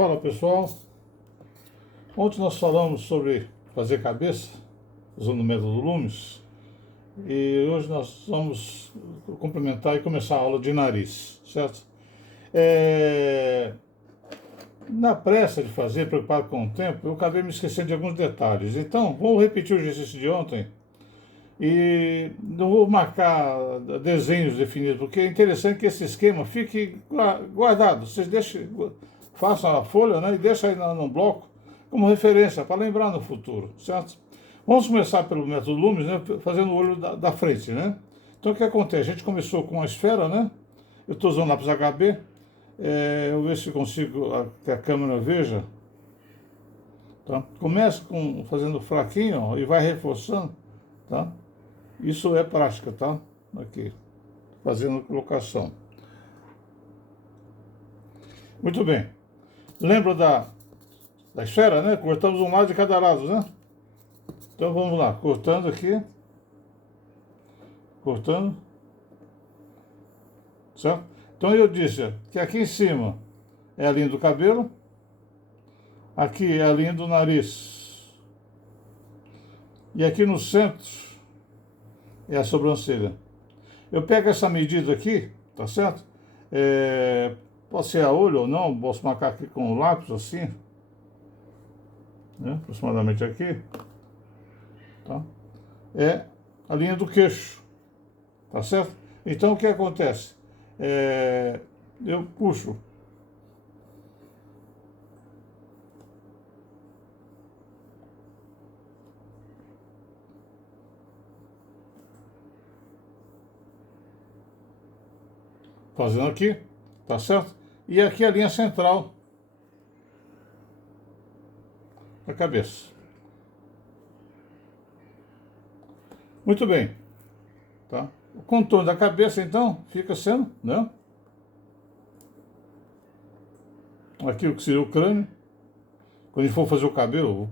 Fala pessoal, ontem nós falamos sobre fazer cabeça usando o método Loomis e hoje nós vamos complementar e começar a aula de nariz, certo? Na pressa de fazer, preocupado com o tempo, eu acabei me esquecendo de alguns detalhes. Então, vamos repetir o exercício de ontem e não vou marcar desenhos definidos, porque é interessante que esse esquema fique guardado. Vocês deixem, façam a folha, né, e deixem aí no bloco como referência para lembrar no futuro, certo? Vamos começar pelo método Loomis, né, fazendo o olho da frente, né? Então o que acontece? A gente começou com a esfera, né? Eu estou usando lápis HB. Eu vou ver se consigo que a câmera veja. Tá? Começa fazendo fraquinho, ó, e vai reforçando, tá? Isso é prática, tá? Aqui, fazendo a colocação. Muito bem. Lembra da esfera, né? Cortamos um lado de cada lado, né? Então vamos lá, cortando aqui. Cortando. Certo? Então eu disse que aqui em cima é a linha do cabelo. Aqui é a linha do nariz. E aqui no centro é a sobrancelha. Eu pego essa medida aqui, tá certo? Pode ser a olho ou não, posso marcar aqui com o lápis assim, né? Aproximadamente aqui, tá? É a linha do queixo, tá certo? Então o que acontece? Eu puxo fazendo aqui, tá certo? E aqui a linha central da cabeça. Muito bem, tá? O contorno da cabeça, então, fica sendo, né? Aqui o que seria o crânio. Quando a gente for fazer o cabelo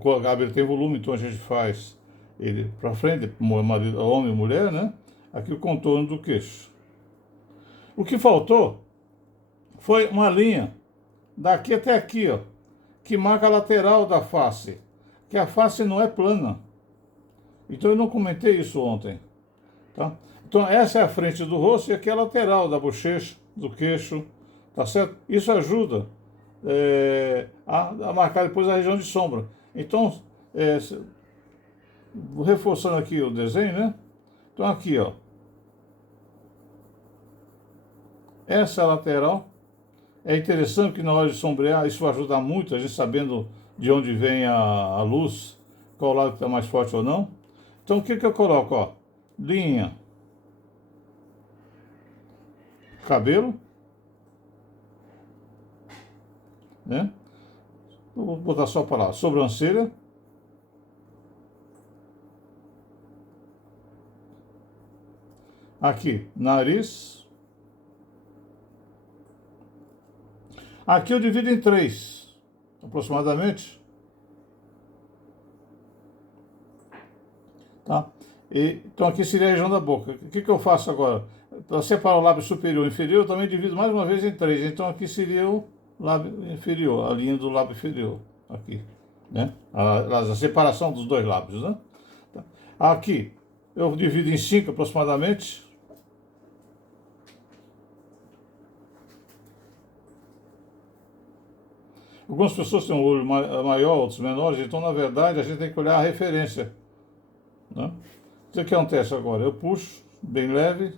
tem volume, então a gente faz ele para frente, homem e mulher, né? Aqui o contorno do queixo. O que faltou foi uma linha daqui até aqui, ó, que marca a lateral da face, que a face não é plana. Então eu não comentei isso ontem, tá? Então essa é a frente do rosto e aqui é a lateral da bochecha, do queixo, tá certo? Isso ajuda a marcar depois a região de sombra. Então, reforçando aqui o desenho, né? Então aqui, ó, essa é a lateral. É interessante que na hora de sombrear, isso vai ajudar muito, a gente sabendo de onde vem a luz, qual lado está mais forte ou não. Então o que eu coloco, ó? Linha, cabelo, né? Eu vou botar só para lá, sobrancelha, aqui, nariz. Aqui eu divido em 3, aproximadamente. Tá? Então aqui seria a região da boca. O que eu faço agora? Para separar o lábio superior e inferior, eu também divido mais uma vez em 3. Então aqui seria o lábio inferior, a linha do lábio inferior. Aqui, né? A separação dos dois lábios, né? Aqui eu divido em 5 aproximadamente. Algumas pessoas têm um olho maior, outros menores, então na verdade a gente tem que olhar a referência, né? O que acontece agora? Eu puxo bem leve.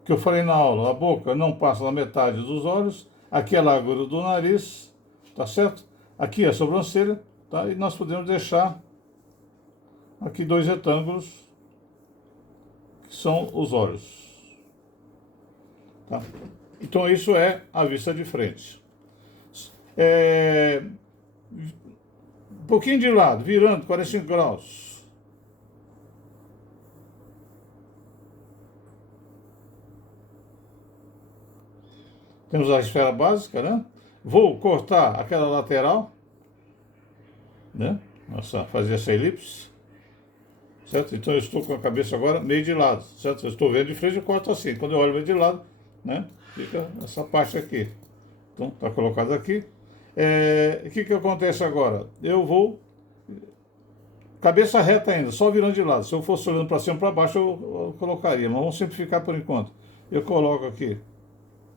O que eu falei na aula, a boca não passa da metade dos olhos, aqui é a largura do nariz, tá certo? Aqui é a sobrancelha, tá? E nós podemos deixar aqui 2 retângulos, que são os olhos, tá? Então isso é a vista de frente. Um pouquinho de lado, virando 45 graus. Temos a esfera básica, né? Vou cortar aquela lateral, né? Fazer essa elipse, certo? Então eu estou com a cabeça agora meio de lado, certo? Eu estou vendo de frente e corto assim. Quando eu olho meio de lado, né? Fica essa parte aqui, Então, está colocado aqui. O que acontece agora? Eu vou cabeça reta ainda, só virando de lado. Se eu fosse olhando para cima e para baixo, eu colocaria, mas vamos simplificar por enquanto. Eu coloco aqui,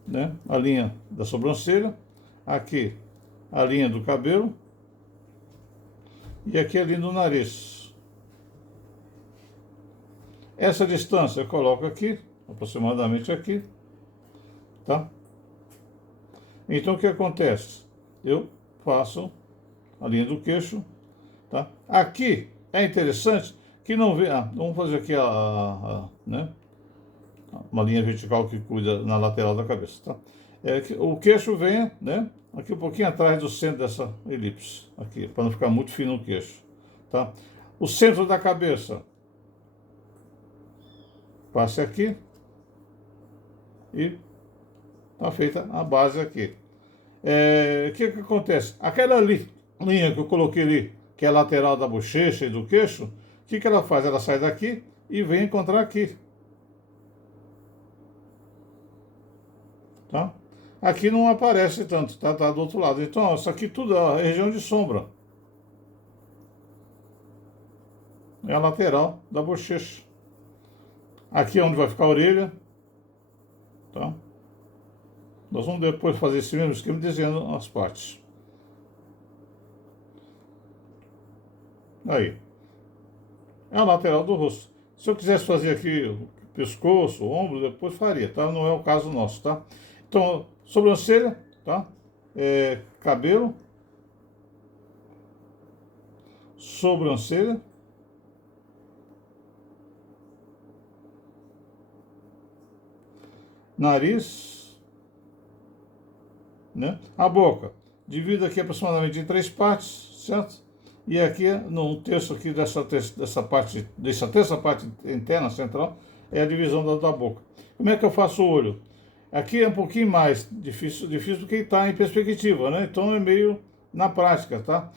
né, a linha da sobrancelha, aqui a linha do cabelo e aqui a linha do nariz. Essa distância eu coloco aqui, aproximadamente aqui, tá? Então o que acontece? Eu faço a linha do queixo, tá? Aqui é interessante que não vê. Vamos fazer aqui né? Uma linha vertical que cuida na lateral da cabeça, tá? O queixo vem, né? Aqui um pouquinho atrás do centro dessa elipse, aqui, para não ficar muito fino o queixo, tá? O centro da cabeça passa aqui e tá feita a base aqui. O que acontece? Aquela linha que eu coloquei ali, que é a lateral da bochecha e do queixo, o que ela faz? Ela sai daqui e vem encontrar aqui. Tá? Aqui não aparece tanto, tá do outro lado. Então, ó, isso aqui tudo é a região de sombra. É a lateral da bochecha. Aqui é onde vai ficar a orelha. Tá? Nós vamos depois fazer esse mesmo esquema desenhando as partes. Aí. É a lateral do rosto. Se eu quisesse fazer aqui o pescoço, o ombro, depois faria, tá? Não é o caso nosso, tá? Então, sobrancelha, tá? Cabelo. Sobrancelha. Nariz. Né? A boca. Divido aqui aproximadamente em 3 partes, certo? E aqui, no terço aqui dessa terça parte interna, central, é a divisão da boca. Como é que eu faço o olho? Aqui é um pouquinho mais difícil do que está em perspectiva, né? Então é meio na prática, tá?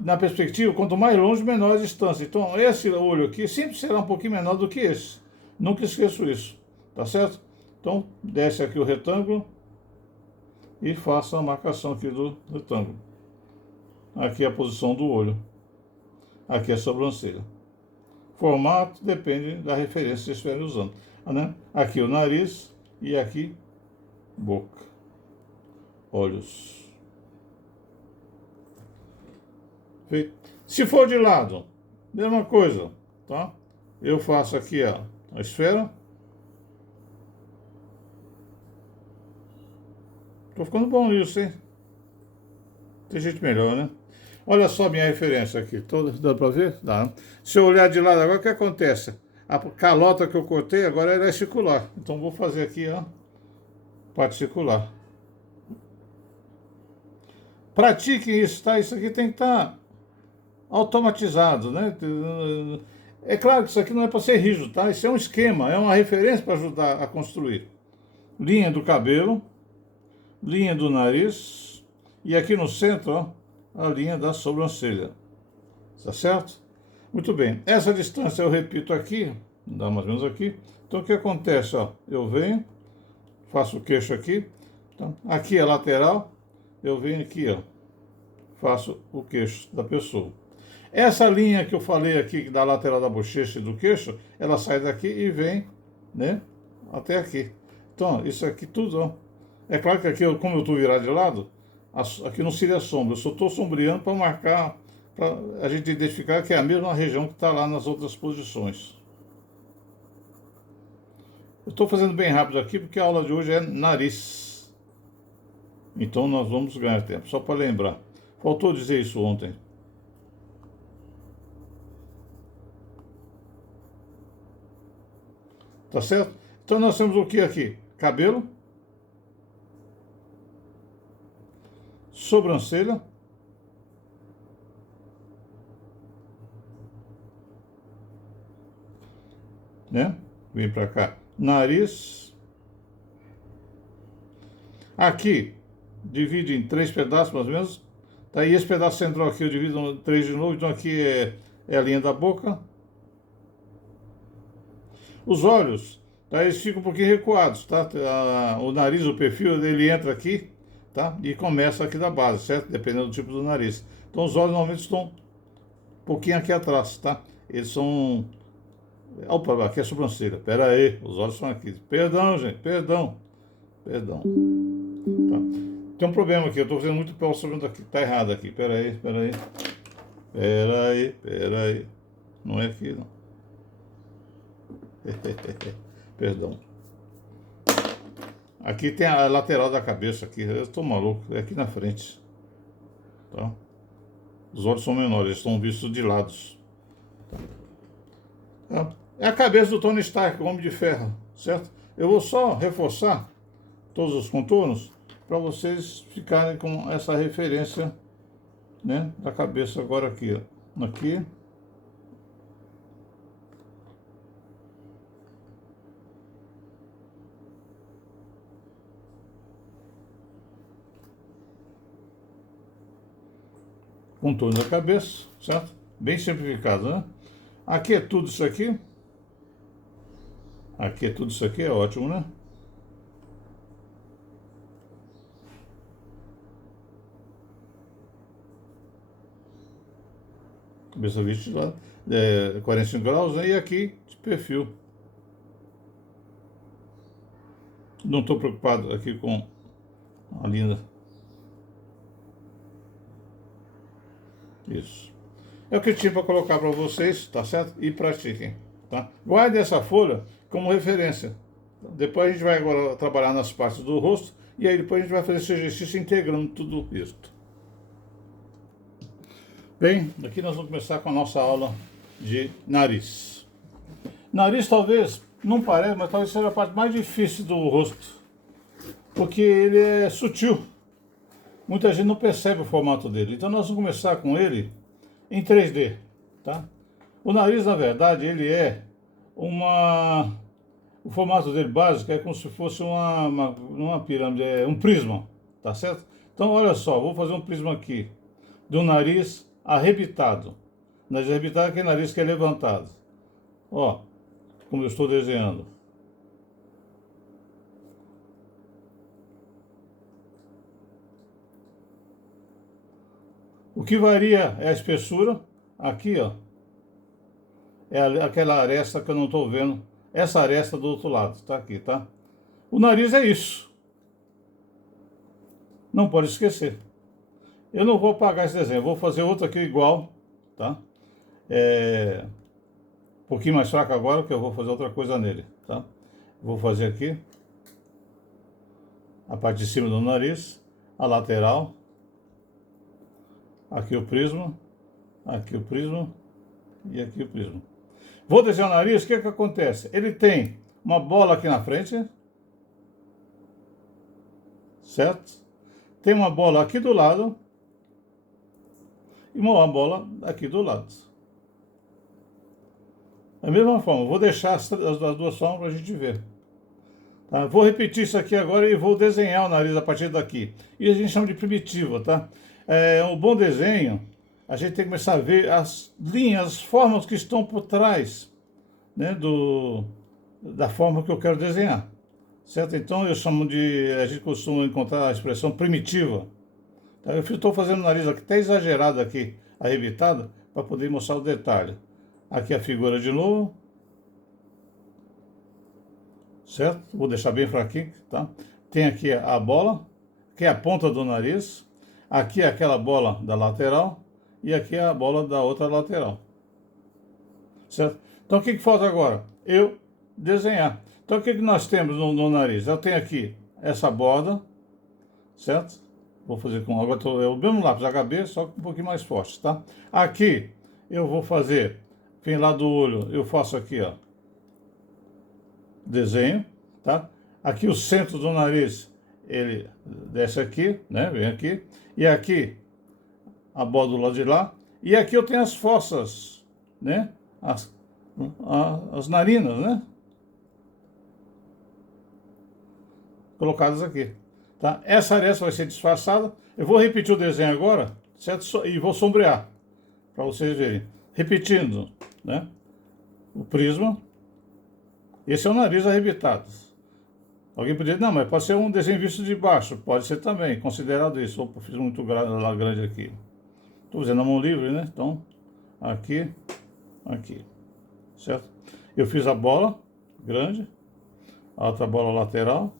Na perspectiva, quanto mais longe, menor a distância. Então esse olho aqui sempre será um pouquinho menor do que esse. Nunca esqueço isso, tá certo? Então desce aqui o retângulo e faço a marcação aqui do retângulo. Aqui é a posição do olho. Aqui é a sobrancelha. Formato depende da referência que vocês estiverem usando, né? Aqui o nariz e aqui boca, olhos. Feito. Se for de lado, mesma coisa, tá? Eu faço aqui a esfera. Tô ficando bom nisso, hein? Tem gente melhor, né? Olha só a minha referência aqui. Dá pra ver? Dá. Se eu olhar de lado agora, o que acontece? A calota que eu cortei agora ela é circular. Então vou fazer aqui, ó, parte circular. Pratiquem isso, tá? Isso aqui tem que estar automatizado, né? É claro que isso aqui não é para ser rígido, tá? Isso é um esquema, é uma referência para ajudar a construir. Linha do cabelo, linha do nariz e aqui no centro, ó, a linha da sobrancelha. Tá certo? Muito bem. Essa distância eu repito aqui, dá mais ou menos aqui. Então o que acontece, ó? Eu venho, faço o queixo aqui. Então, aqui é a lateral, eu venho aqui, ó, faço o queixo da pessoa. Essa linha que eu falei aqui, da lateral da bochecha e do queixo, ela sai daqui e vem, né, até aqui. Então, isso aqui tudo, ó. É claro que aqui, como eu estou virado de lado, aqui não seria sombra. Eu só estou sombreando para marcar, para a gente identificar que é a mesma região que está lá nas outras posições. Eu estou fazendo bem rápido aqui porque a aula de hoje é nariz. Então nós vamos ganhar tempo, só para lembrar. Faltou dizer isso ontem. Tá certo? Então nós temos o que aqui? Cabelo, sobrancelha, né? Vem para cá. Nariz. Aqui, divide em 3 pedaços, mais ou menos. Daí esse pedaço central aqui eu divido em 3 de novo. Então aqui é a linha da boca. Os olhos, tá? Eles ficam um pouquinho recuados, tá? O nariz, o perfil, ele entra aqui, tá? E começa aqui da base, certo? Dependendo do tipo do nariz. Então os olhos normalmente estão um pouquinho aqui atrás, tá? Eles são... Opa, aqui é a sobrancelha. Pera aí, os olhos são aqui. Perdão, gente, perdão. Perdão. Tá? Tem um problema aqui, eu tô fazendo muito próximo daqui. Tá errado aqui. Pera aí, pera aí. Pera aí, pera aí. Não é aqui, não. Perdão. Aqui tem a lateral da cabeça aqui. Eu tô maluco. É aqui na frente. Tá? Os olhos são menores, eles estão vistos de lados. Tá? É a cabeça do Tony Stark, o Homem de Ferro, certo? Eu vou só reforçar todos os contornos para vocês ficarem com essa referência, né, da cabeça agora aqui, ó. Aqui. Contorno da cabeça, certo? Bem simplificado, né? Aqui é tudo isso aqui. Aqui é tudo isso aqui, é ótimo, né? Cabeça vista lá, 45 graus, né? E aqui de perfil. Não estou preocupado aqui com a linda. Isso. É o que eu tinha para colocar para vocês, tá certo? E pratiquem, tá? Guardem essa folha como referência. Depois a gente vai agora trabalhar nas partes do rosto e aí depois a gente vai fazer esse exercício integrando tudo isso. Bem, aqui nós vamos começar com a nossa aula de nariz. Nariz talvez, não parece, mas talvez seja a parte mais difícil do rosto, porque ele é sutil. Muita gente não percebe o formato dele. Então nós vamos começar com ele em 3D, tá? O nariz, na verdade, ele é uma... O formato dele básico é como se fosse uma pirâmide, é um prisma, tá certo? Então, olha só, vou fazer um prisma aqui, do nariz arrebitado. Nariz arrebitado é aquele nariz que é levantado. Ó, como eu estou desenhando. O que varia é a espessura. Aqui, ó, é aquela aresta que eu não estou vendo. Essa aresta do outro lado, tá aqui, tá? O nariz é isso. Não pode esquecer. Eu não vou apagar esse desenho, vou fazer outro aqui igual, tá? Um pouquinho mais fraco agora, porque eu vou fazer outra coisa nele, tá? Vou fazer aqui a parte de cima do nariz, a lateral, aqui o prisma e aqui o prisma. Vou desenhar o nariz, o que acontece? Ele tem uma bola aqui na frente, certo? Tem uma bola aqui do lado e uma bola aqui do lado. Da mesma forma, vou deixar as duas formas para a gente ver. Tá? Vou repetir isso aqui agora e vou desenhar o nariz a partir daqui. E a gente chama de primitiva, tá? Um bom desenho, a gente tem que começar a ver as linhas, as formas que estão por trás, né, da forma que eu quero desenhar, certo? Então eu chamo de, a gente costuma encontrar a expressão primitiva. Tá? Eu estou fazendo o nariz aqui, até exagerado aqui, arrebitado, para poder mostrar o detalhe. Aqui a figura de novo, certo? Vou deixar bem fraquinho, tá? Tem aqui a bola, que é a ponta do nariz. Aqui é aquela bola da lateral e aqui é a bola da outra lateral, certo? Então o que falta agora? Eu desenhar. Então o que nós temos no nariz? Eu tenho aqui essa borda, certo? Vou fazer com agora o mesmo lápis HB, só que um pouquinho mais forte, tá? Aqui eu vou fazer, vem lá do olho, eu faço aqui, ó, desenho, tá? Aqui o centro do nariz, ele desce aqui, né? Vem aqui. E aqui, a bola do lado de lá. E aqui eu tenho as fossas, né? As narinas, né? Colocadas aqui, tá? Essa aresta vai ser disfarçada. Eu vou repetir o desenho agora, certo? E vou sombrear, para vocês verem. Repetindo, né? O prisma. Esse é o nariz arrebitado. Alguém poderia, não, mas pode ser um desenho visto de baixo, pode ser também, considerado isso. Opa, fiz muito grande aqui. Estou usando a mão livre, né? Então, aqui, aqui, certo? Eu fiz a bola grande, a outra bola lateral,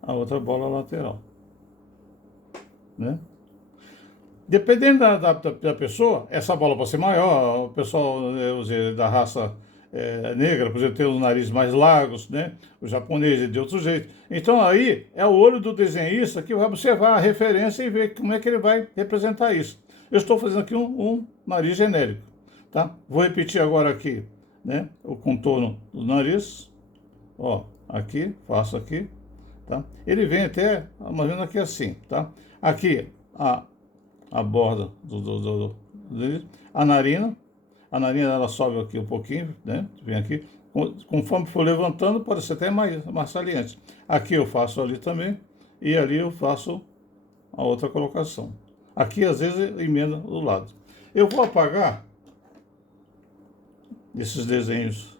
a outra bola lateral, né? Dependendo da pessoa, essa bola pode ser maior. O pessoal da raça negra, por exemplo, tem os narizes mais largos, né? O japonês é de outro jeito. Então aí é o olho do desenhista que vai observar a referência e ver como é que ele vai representar isso. Eu estou fazendo aqui um nariz genérico, tá? Vou repetir agora aqui, né? O contorno do nariz, ó, aqui, faço aqui, tá? Ele vem até, mais ou menos aqui assim, tá? Aqui, a borda a narina ela sobe aqui um pouquinho, né? Vem aqui, conforme for levantando, pode ser até mais saliente. Aqui eu faço ali também, e ali eu faço a outra colocação. Aqui às vezes emenda do lado. Eu vou apagar esses desenhos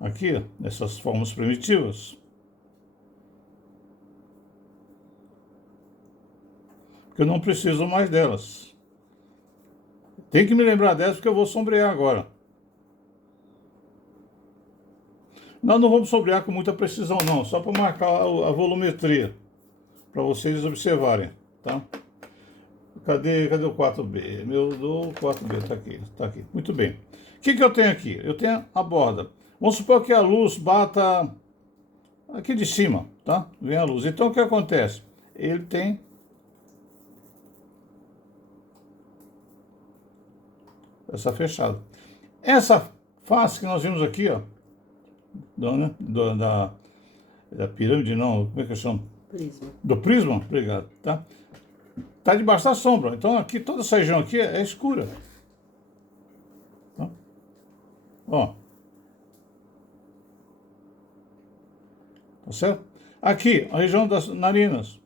aqui, ó, nessas formas primitivas, porque eu não preciso mais delas. Tem que me lembrar delas porque eu vou sombrear agora. Nós não vamos sombrear com muita precisão não, só para marcar a volumetria, para vocês observarem, tá? Cadê o 4B? Meu do 4B, tá aqui, tá aqui. Muito bem. O que eu tenho aqui? Eu tenho a borda. Vamos supor que a luz bata aqui de cima, tá? Vem a luz. Então o que acontece? Ele tem essa fechada. Essa face que nós vimos aqui, ó, da pirâmide, não, como é que eu chamo? Prisma. Do prisma, obrigado, tá? Tá debaixo da sombra. Então aqui, toda essa região aqui é escura. Tá? Ó. Tá certo? Aqui, a região das narinas.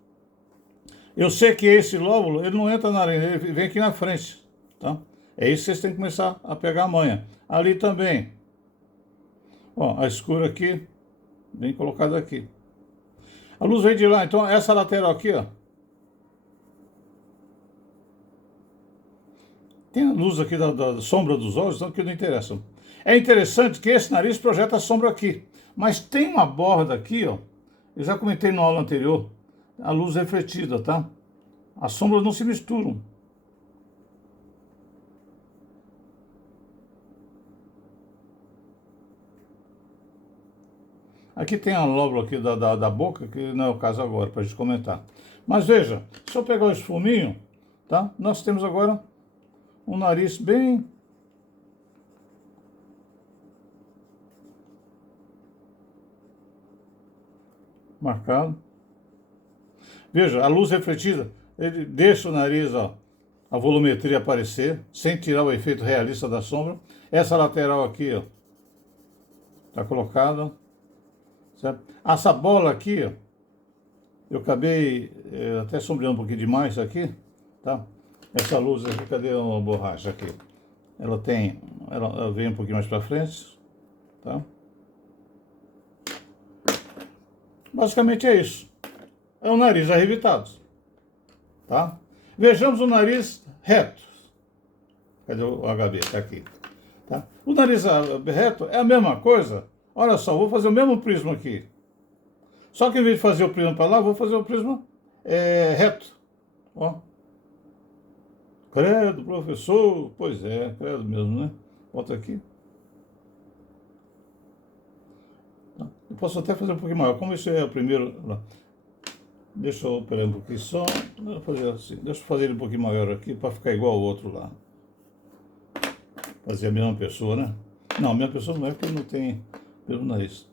Eu sei que esse lóbulo, ele não entra na narina, ele vem aqui na frente, tá? É isso que vocês têm que começar a pegar a manha. Ali também. Ó, a escura aqui, bem colocada aqui. A luz vem de lá, então essa lateral aqui, ó. Tem a luz aqui da sombra dos olhos, então que não interessa. É interessante que esse nariz projeta a sombra aqui. Mas tem uma borda aqui, ó. Eu já comentei na aula anterior. A luz refletida, tá? As sombras não se misturam. Aqui tem a lóbula aqui da boca, que não é o caso agora, para a gente comentar. Mas veja, se eu pegar o esfuminho, tá? Nós temos agora um nariz bem marcado. Veja, a luz refletida, ele deixa o nariz, ó, a volumetria aparecer, sem tirar o efeito realista da sombra. Essa lateral aqui, ó, tá colocada, certo? Essa bola aqui, ó, eu acabei até sombreando um pouquinho demais aqui, tá? Essa luz aqui, cadê a borracha aqui? Ela vem um pouquinho mais para frente, tá? Basicamente é isso. É o nariz arrebitado, tá? Vejamos o nariz reto. Cadê o HB? Tá aqui. Tá? O nariz reto é a mesma coisa. Olha só, vou fazer o mesmo prisma aqui. Só que em vez de fazer o prisma para lá, vou fazer o prisma reto. Ó. Credo, professor. Pois é, credo mesmo, né? Bota aqui. Eu posso até fazer um pouquinho maior. Como esse é o primeiro... Deixa eu operar um pouquinho só. Vou fazer assim. Deixa eu fazer ele um pouquinho maior aqui para ficar igual ao outro lá. Fazer a mesma pessoa, né? Não, a mesma pessoa não é porque não tem pelo nariz.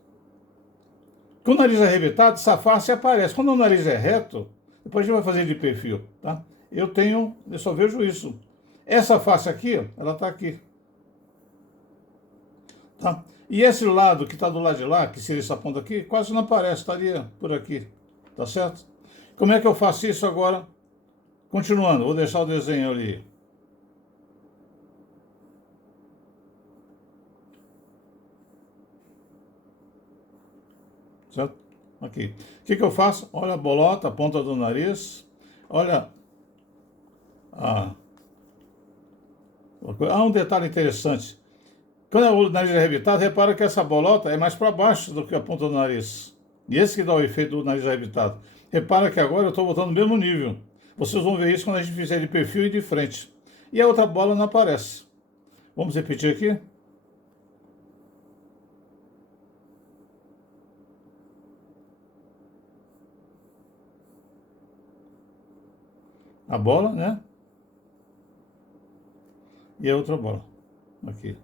Com o nariz arrebitado, essa face aparece. Quando o nariz é reto, depois a gente vai fazer de perfil, tá? Eu só vejo isso. Essa face aqui, ó, ela tá aqui. Tá? E esse lado que está do lado de lá, que seria essa ponta aqui, quase não aparece, estaria por aqui. Tá certo? Como é que eu faço isso agora? Continuando, vou deixar o desenho ali. Certo? Aqui. O que eu faço? Olha a bolota, a ponta do nariz. Olha um detalhe interessante. Quando o nariz é arrebitado, repara que essa bolota é mais para baixo do que a ponta do nariz. E esse que dá o efeito do nariz arrebitado. Repara que agora eu estou botando no mesmo nível. Vocês vão ver isso quando a gente fizer de perfil e de frente. E a outra bola não aparece. Vamos repetir aqui? A bola, né? E a outra bola. Aqui.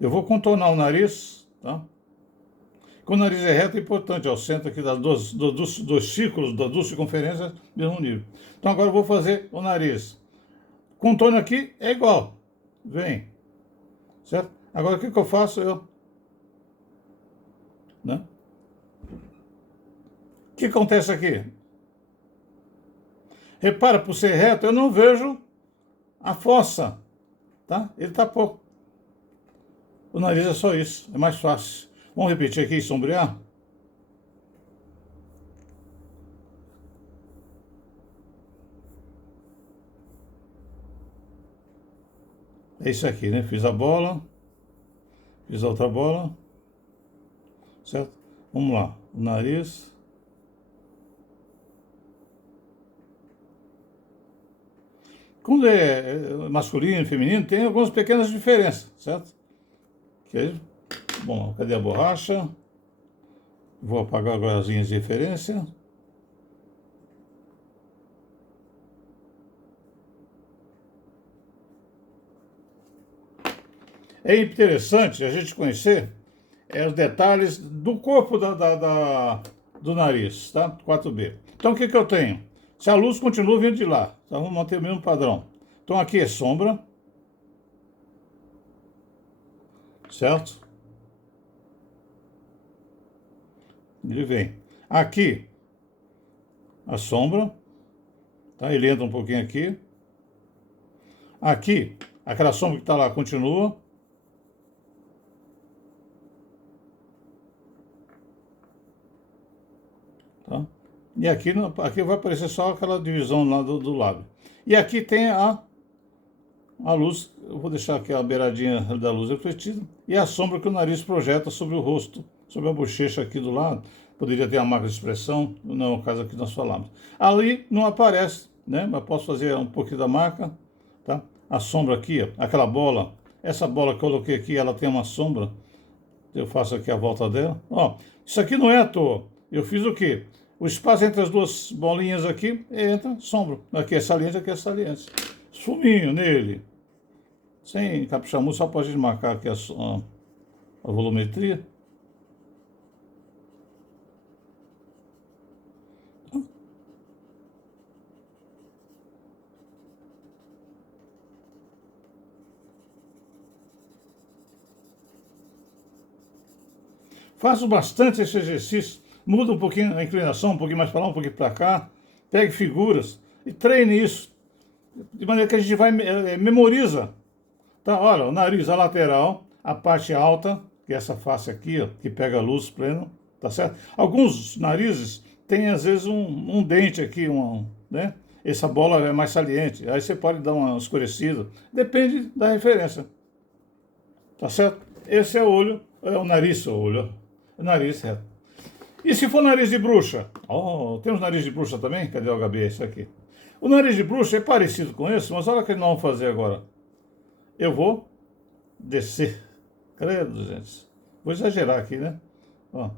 Eu vou contornar o nariz, tá? Quando o nariz é reto, é importante, ó, o centro aqui dos círculos, das duas circunferências, mesmo nível. Então agora eu vou fazer o nariz. Contorno aqui é igual. Vem. Certo? Agora o que eu faço? Né? O que acontece aqui? Repara, por ser reto, eu não vejo a fossa, tá? Ele tapou. O nariz é só isso, é mais fácil. Vamos repetir aqui e sombrear? É isso aqui, né? Fiz a bola, fiz a outra bola, certo? Vamos lá, o nariz. Quando é masculino e feminino, tem algumas pequenas diferenças, certo? Bom, cadê a borracha? Vou apagar agora as linhas de referência. É interessante a gente conhecer os detalhes do corpo do nariz, tá? 4B. Então, o que eu tenho? Se a luz continua vindo de lá, então vamos manter o mesmo padrão. Então, aqui é sombra, certo? Ele vem. Aqui, a sombra, tá? Ele entra um pouquinho aqui. Aqui, aquela sombra que está lá continua. Tá? E aqui vai aparecer só aquela divisão lá do lábio. E aqui tem a luz, eu vou deixar aqui a beiradinha da luz refletida, e a sombra que o nariz projeta sobre o rosto, sobre a bochecha aqui do lado. Poderia ter a marca de expressão, não é o caso aqui que nós falamos. Ali não aparece, né? Mas posso fazer um pouquinho da marca, tá? A sombra aqui, ó, aquela bola, essa bola que eu coloquei aqui, ela tem uma sombra. Eu faço aqui a volta dela. Ó, isso aqui não é à toa. Eu fiz o quê? O espaço entre as duas bolinhas aqui entra sombra. Aqui é saliente, aqui é saliente. Esfuminho nele. Sem caprichar muito, só para a gente marcar aqui a volumetria. Faço bastante esse exercício. Muda um pouquinho a inclinação, um pouquinho mais para lá, um pouquinho para cá. Pegue figuras e treine isso. De maneira que a gente vai, memoriza. Tá, olha, o nariz, a lateral, a parte alta, que é essa face aqui, ó, que pega a luz plena, tá certo? Alguns narizes têm, às vezes, um dente aqui, né? Essa bola é mais saliente. Aí você pode dar uma escurecida. Depende da referência. Tá certo? Esse é o olho, é o nariz, o olho. O nariz reto. E se for nariz de bruxa? Oh, temos nariz de bruxa também? Cadê o HB? Esse aqui. O nariz de bruxa é parecido com esse, mas olha o que nós vamos fazer agora. Eu vou descer. Credo, gente. Vou exagerar aqui, né? Ó.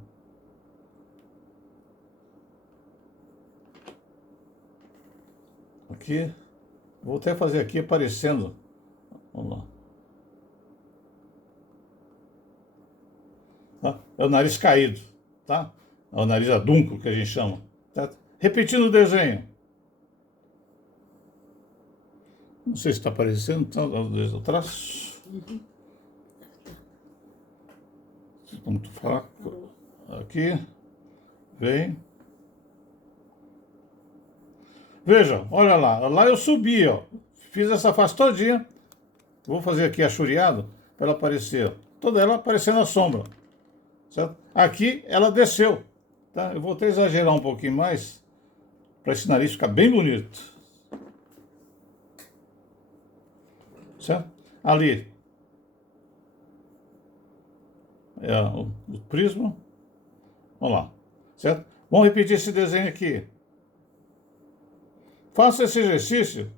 Aqui. Vou até fazer aqui aparecendo. Vamos lá. Tá? É o nariz caído, tá? É o nariz adunco que a gente chama. Tá? Repetindo o desenho. Não sei se está aparecendo, então eu traço. Vamos falar aqui. Vem. Veja, olha lá. Lá eu subi, ó. Fiz essa face todinha. Vou fazer aqui achureado para ela aparecer. Toda ela aparecendo a sombra. Certo? Aqui ela desceu. tá? Eu vou até exagerar um pouquinho mais para esse nariz ficar bem bonito, certo? Ali é o prisma, vamos lá, certo? Vamos repetir esse desenho aqui. Faça esse exercício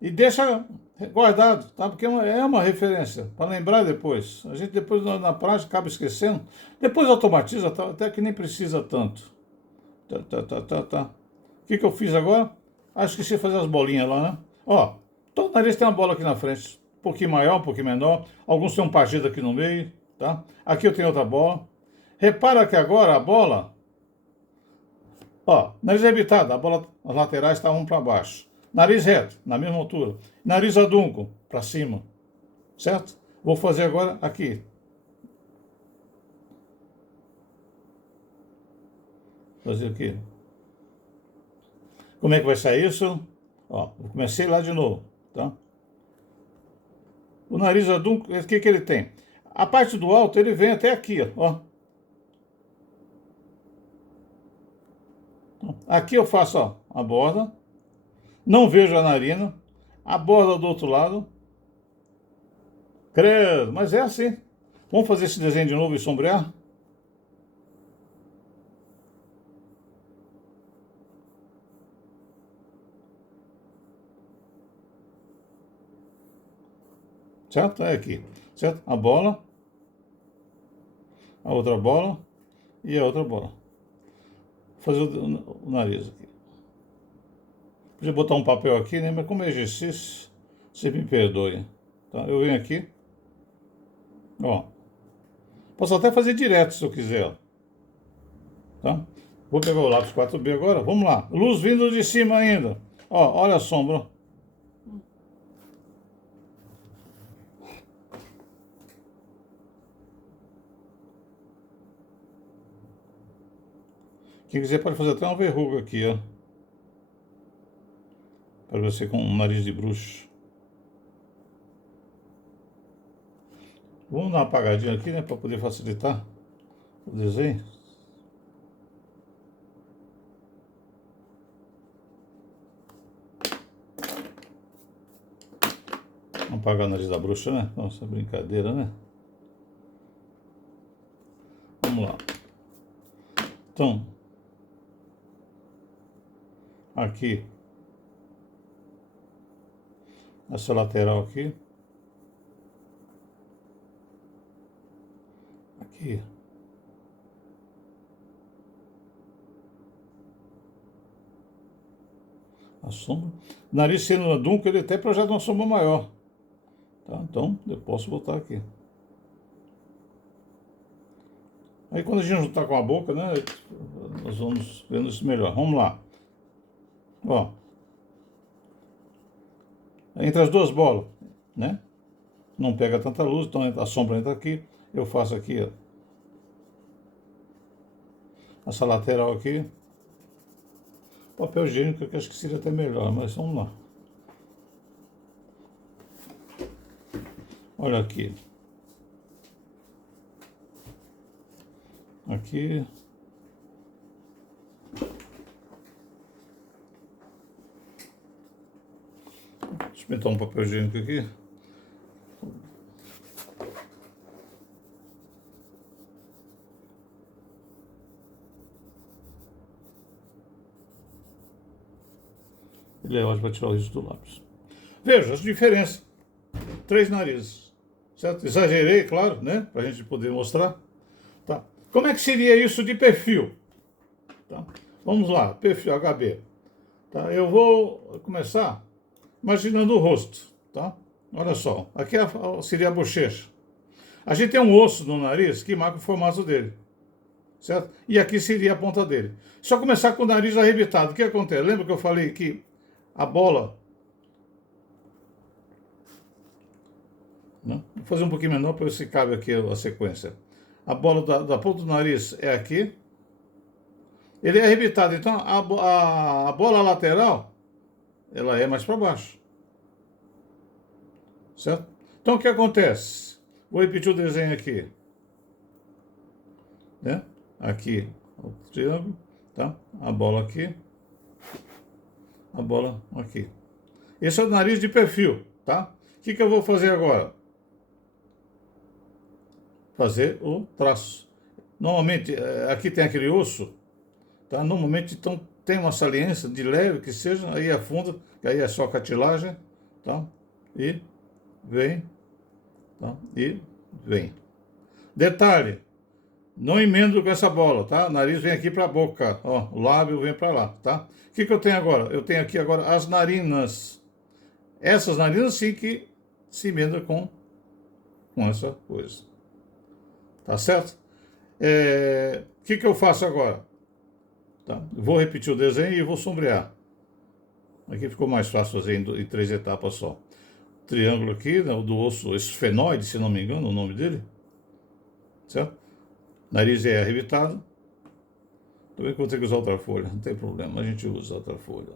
e deixa guardado, tá? Porque é uma referência, para lembrar depois. A gente depois na prática acaba esquecendo. Depois automatiza, tá? Até que nem precisa tanto. Tá. O que eu fiz agora? Ah, esqueci de fazer as bolinhas lá, né? Ó, todo nariz tem uma bola aqui na frente. Um pouquinho maior, um pouquinho menor. Alguns têm um partido aqui no meio, tá? Aqui eu tenho outra bola. Repara que agora a bola... Ó, nariz arrebitado, as laterais estavam para baixo. Nariz reto, na mesma altura. Nariz adunco, para cima. Certo? Vou fazer agora aqui. Fazer aqui. Como é que vai sair isso? Ó, eu comecei lá de novo, tá? O nariz adunco, o que ele tem? A parte do alto, ele vem até aqui, ó. Aqui eu faço, ó, a borda. Não vejo a narina. A borda do outro lado. Credo, mas é assim. Vamos fazer esse desenho de novo e sombrear? Certo? É aqui. Certo? A bola. A outra bola. E a outra bola. Vou fazer o nariz aqui. Podia botar um papel aqui, né? Mas como é exercício, você me perdoe. Tá? Eu venho aqui. Ó. Posso até fazer direto se eu quiser. Ó. Tá? Vou pegar o lápis 4B agora. Vamos lá. Luz vindo de cima ainda. Ó, olha a sombra. Quem quiser pode fazer até uma verruga aqui, ó. Para você com um nariz de bruxo. Vamos dar uma apagadinha aqui, né? Para poder facilitar o desenho. Vamos apagar o nariz da bruxa, né? Nossa, brincadeira, né? Vamos lá. Então, aqui, essa lateral aqui. Aqui. A sombra. O nariz sendo adunco, ele até projeta uma sombra maior. Tá? Então, eu posso botar aqui. Aí quando a gente juntar com a boca, né? Nós vamos vendo isso melhor. Vamos lá. Ó. Entre as duas bolas, né? Não pega tanta luz, então a sombra entra aqui. Eu faço aqui, ó. Essa lateral aqui. Papel higiênico que eu acho que seria até melhor, mas vamos lá. Olha aqui. Aqui. Deixa eu botar um papel higiênico aqui. Ele é ótimo para tirar o risco do lápis. Veja as diferenças. 3 narizes. Certo? Exagerei, claro, né? Para a gente poder mostrar. Tá? Como é que seria isso de perfil? Tá? Vamos lá, perfil HB. Tá? Eu vou começar imaginando o rosto. Tá? Olha só, aqui seria a bochecha. A gente tem um osso no nariz que marca o formato dele. Certo? E aqui seria a ponta dele. Se eu começar com o nariz arrebitado, o que acontece? Lembra que eu falei que a bola... Né? Vou fazer um pouquinho menor para ver se cabe aqui a sequência. A bola da ponta do nariz é aqui. Ele é arrebitado, então a bola lateral ela é mais para baixo. Certo? Então o que acontece? Vou repetir o desenho aqui. Né? Aqui o triângulo, tá? A bola aqui, a bola aqui. Esse é o nariz de perfil, tá? O que eu vou fazer agora? Fazer o traço. Normalmente, aqui tem aquele osso, tá? Normalmente, então, tem uma saliência de leve que seja, aí afunda, que aí é só cartilagem, tá? E vem, tá? E vem. Detalhe, não emendo com essa bola, tá? O nariz vem aqui para a boca, ó, o lábio vem para lá, tá? O que eu tenho agora? Eu tenho aqui agora as narinas. Essas narinas sim que se emendam com essa coisa. Tá certo? O que eu faço agora? Tá? Vou repetir o desenho e vou sombrear. Aqui ficou mais fácil fazer em 3 etapas só. Triângulo aqui, né, do osso esfenoide, se não me engano, o nome dele. Certo? Nariz é arrebitado. Também vou ter que usar outra folha, não tem problema, a gente usa outra folha.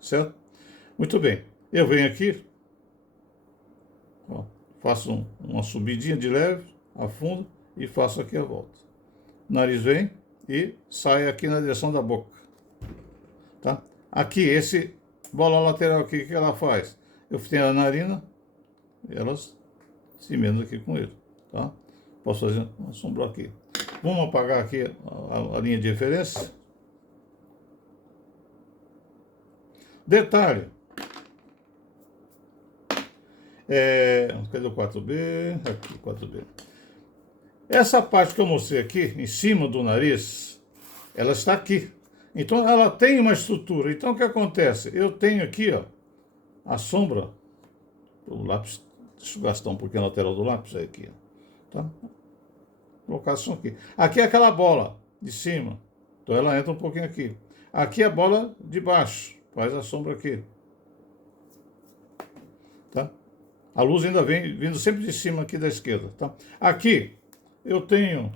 Certo? Muito bem. Eu venho aqui, ó, faço uma subidinha de leve, afundo e faço aqui a volta. O nariz vem e sai aqui na direção da boca. Tá? Aqui, esse bola lateral aqui, o que ela faz? Eu tenho a narina, elas se emendam aqui com ele. Tá? Posso fazer uma sombra aqui. Vamos apagar aqui a linha de referência. Detalhe. Cadê o 4B? Aqui, 4B. Essa parte que eu mostrei aqui, em cima do nariz, ela está aqui. Então, ela tem uma estrutura. Então, o que acontece? Eu tenho aqui, ó, a sombra. O lápis, deixa eu gastar um pouquinho a lateral do lápis aqui, ó. Tá? Colocação aqui. Aqui é aquela bola de cima. Então, ela entra um pouquinho aqui. Aqui é a bola de baixo. Faz a sombra aqui. Tá? A luz ainda vem vindo sempre de cima aqui da esquerda, tá? Aqui eu tenho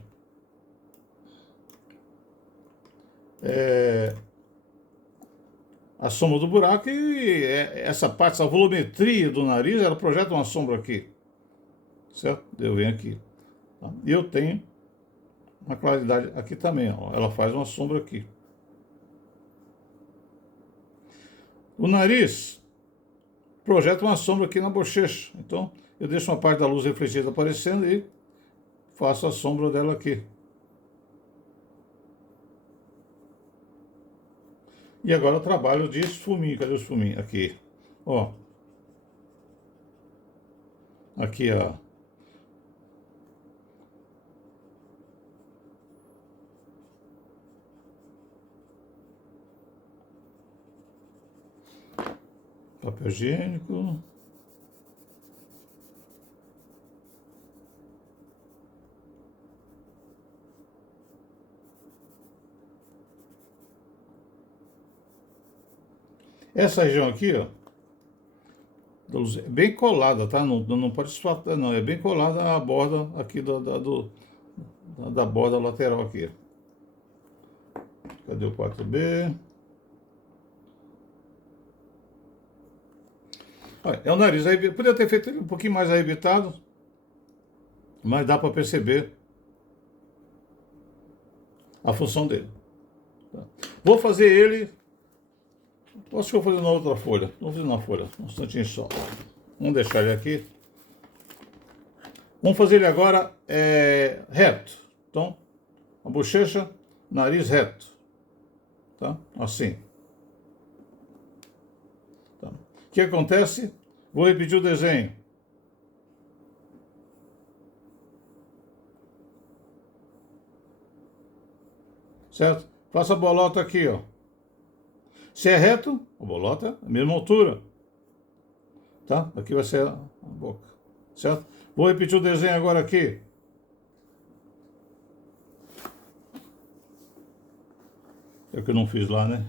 a sombra do buraco e essa parte, essa volumetria do nariz, ela projeta uma sombra aqui, certo? Eu venho aqui, tá? E eu tenho uma claridade aqui também, ó. Ela faz uma sombra aqui. O nariz projeta uma sombra aqui na bochecha. Então, eu deixo uma parte da luz refletida aparecendo e faço a sombra dela aqui. E agora eu trabalho de esfuminho. Cadê o esfuminho? Aqui. Ó. Aqui, ó. Papel higiênico. Essa região aqui, ó, é bem colada, tá? Não pode esfatar, não. É bem colada a borda aqui da borda lateral aqui. Cadê o 4B? É o nariz. Podia ter feito ele um pouquinho mais arrebitado, mas dá para perceber a função dele. Tá? Vou fazer ele. Acho que eu vou fazer na outra folha. Vamos fazer na folha, um instantinho só. Vamos deixar ele aqui. Vamos fazer ele agora reto. Então, a bochecha, nariz reto. Tá? Assim. Tá. O que acontece? Vou repetir o desenho. Certo? Faça a bolota aqui, ó. Se é reto, a bolota é a mesma altura. Tá? Aqui vai ser a boca. Certo? Vou repetir o desenho agora aqui. É o que eu não fiz lá, né?